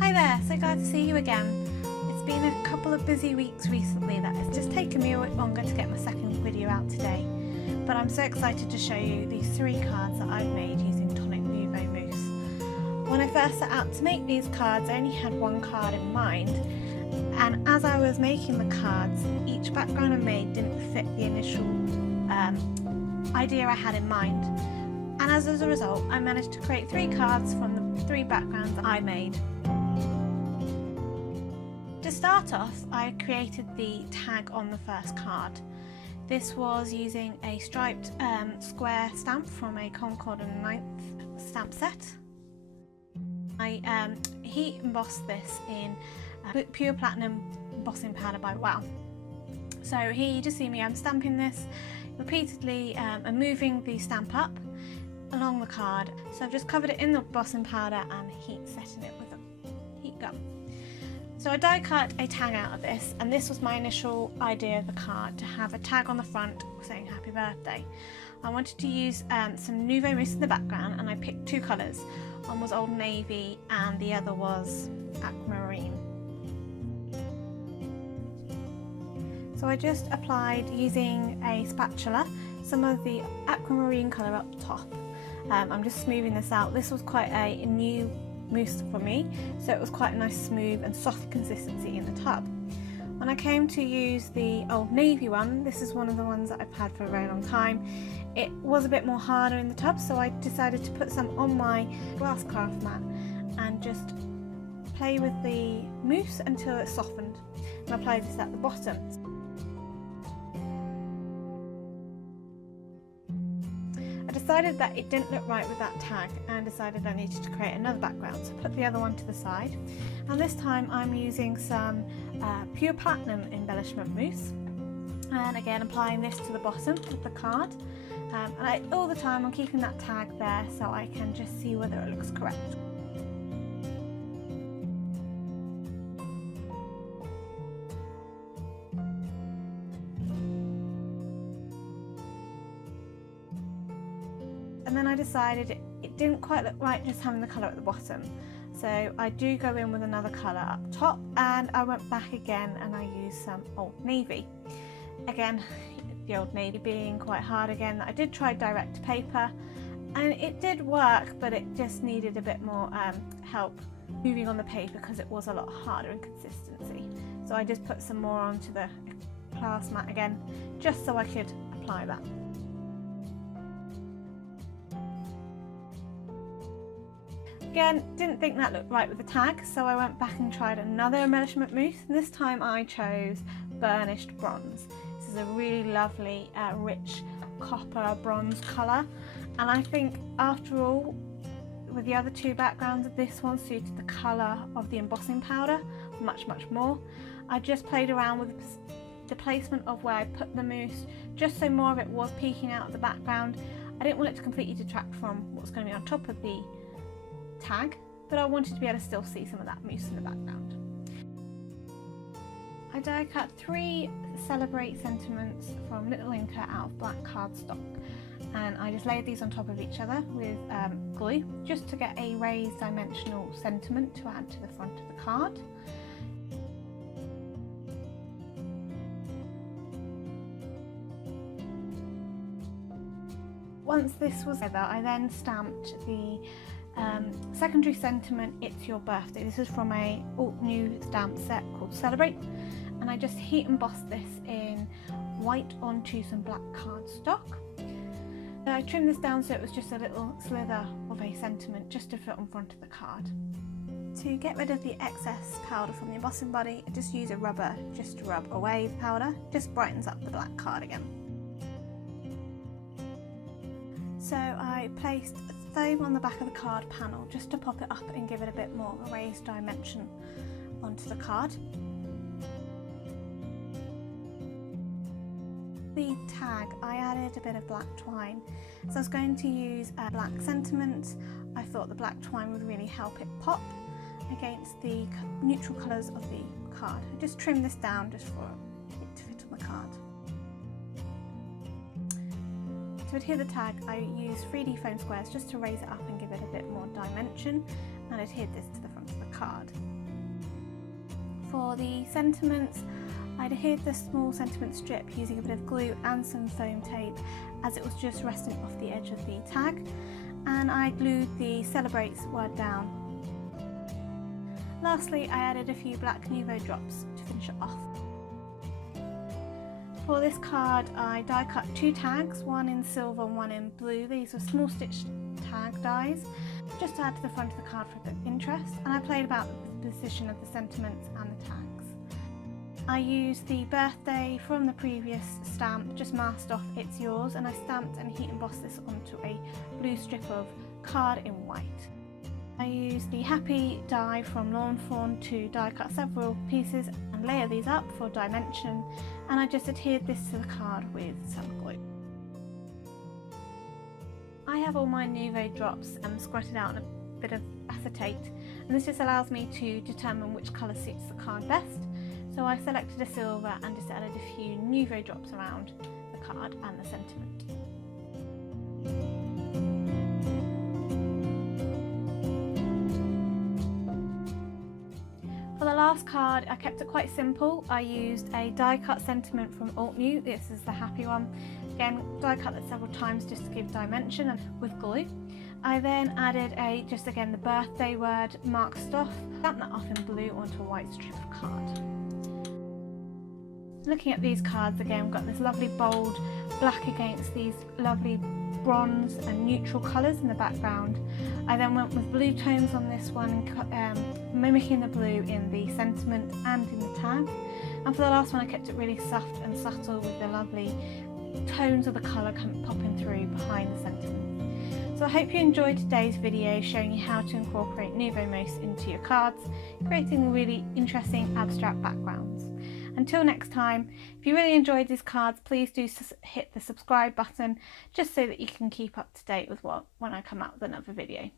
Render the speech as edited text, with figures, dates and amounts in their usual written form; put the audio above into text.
Hi there, so glad to see you again. It's been a couple of busy weeks recently that it's just taken me a bit longer to get my second video out today, but I'm so excited to show you these 3 cards that I've made using Tonic Nuvo Mousse. When I first set out to make these cards, I only had one card in mind, and as I was making the cards, each background I made didn't fit the initial idea I had in mind, and as a result I managed to create 3 cards from the 3 backgrounds that I made. To start off, I created the tag on the first card. This was using a striped square stamp from a Concord and 9th stamp set. I heat embossed this in pure platinum embossing powder by Wow. So here you just see me, I'm stamping this repeatedly and moving the stamp up along the card. So I've just covered it in the embossing powder and heat setting it with a heat gun. So I die cut a tag out of this, and this was my initial idea of the card, to have a tag on the front saying happy birthday. I wanted to use some Nuvo Mousse in the background, and I picked 2 colours. One was Old Navy and the other was Aquamarine. So I just applied, using a spatula, some of the Aquamarine colour up top. I'm just smoothing this out. This was quite a new mousse for me, so it was quite a nice smooth and soft consistency in the tub. When I came to use the Old Navy one, this is one of the ones that I've had for a very long time, it was a bit more harder in the tub, so I decided to put some on my glass craft mat and just play with the mousse until it softened, and I applied this at the bottom. I decided that it didn't look right with that tag and decided I needed to create another background, so I put the other one to the side, and this time I'm using some pure platinum embellishment mousse, and again applying this to the bottom of the card, and all the time I'm keeping that tag there so I can just see whether it looks correct. And then I decided it didn't quite look right just having the colour at the bottom, so I do go in with another colour up top, and I went back again and I used some Old Navy. Again, the Old Navy being quite hard again. I did try direct paper and it did work, but it just needed a bit more help moving on the paper because it was a lot harder in consistency. So I just put some more onto the glass mat again, just so I could apply that. Again, didn't think that looked right with the tag, so I went back and tried another embellishment mousse, and this time I chose burnished bronze. This is a really lovely, rich copper bronze colour, and I think after all, with the other 2 backgrounds, this one suited the colour of the embossing powder much more. I just played around with the placement of where I put the mousse, just so more of it was peeking out of the background. I didn't want it to completely detract from what's going to be on top of the tag, but I wanted to be able to still see some of that mousse in the background. I die cut 3 Celebrate sentiments from Little Inca out of black cardstock, and I just laid these on top of each other with glue, just to get a raised dimensional sentiment to add to the front of the card. Once this was together, I then stamped the secondary sentiment, It's Your Birthday. This is from a new stamp set called Celebrate, and I just heat embossed this in white onto some black cardstock. I trimmed this down so it was just a little slither of a sentiment just to fit on front of the card. To get rid of the excess powder from the embossing body, I just use a rubber just to rub away the powder, just brightens up the black card again. So I placed foam on the back of the card panel just to pop it up and give it a bit more raised dimension onto the card. The tag, I added a bit of black twine, so I was going to use a black sentiment. I thought the black twine would really help it pop against the neutral colours of the card. I just trimmed this down just for it to fit on the card. To adhere the tag, I used 3D foam squares just to raise it up and give it a bit more dimension, and adhered this to the front of the card. For the sentiments, I adhered the small sentiment strip using a bit of glue and some foam tape, as it was just resting off the edge of the tag, and I glued the Celebrates word down. Lastly, I added a few black Nuvo drops to finish it off. For this card, I die cut 2 tags, one in silver and one in blue. These were small stitched tag dies, just to add to the front of the card for a bit of interest, and I played about with the position of the sentiments and the tags. I used the birthday from the previous stamp, just masked off "It's Yours," and I stamped and heat embossed this onto a blue strip of card in white. I used the happy die from Lawn Fawn to die cut several pieces and layer these up for dimension, and I just adhered this to the card with some glue. I have all my Nuvo drops squirted out in a bit of acetate, and this just allows me to determine which colour suits the card best. So I selected a silver and just added a few Nuvo drops around the card and the sentiment. For the last card, I kept it quite simple. I used a die cut sentiment from Alt New. This is the happy one. Again, die cut that several times just to give dimension with glue. I then added just again the birthday word marked off, stamped that off in blue onto a white strip of card. Looking at these cards again, we've got this lovely bold black against these lovely bronze and neutral colours in the background. I then went with blue tones on this one, mimicking the blue in the sentiment and in the tag. And for the last one, I kept it really soft and subtle with the lovely tones of the colour popping through behind the sentiment. So I hope you enjoyed today's video showing you how to incorporate Nuvo Mousse into your cards, creating really interesting abstract backgrounds. Until next time, if you really enjoyed these cards, please do hit the subscribe button just so that you can keep up to date with when I come out with another video.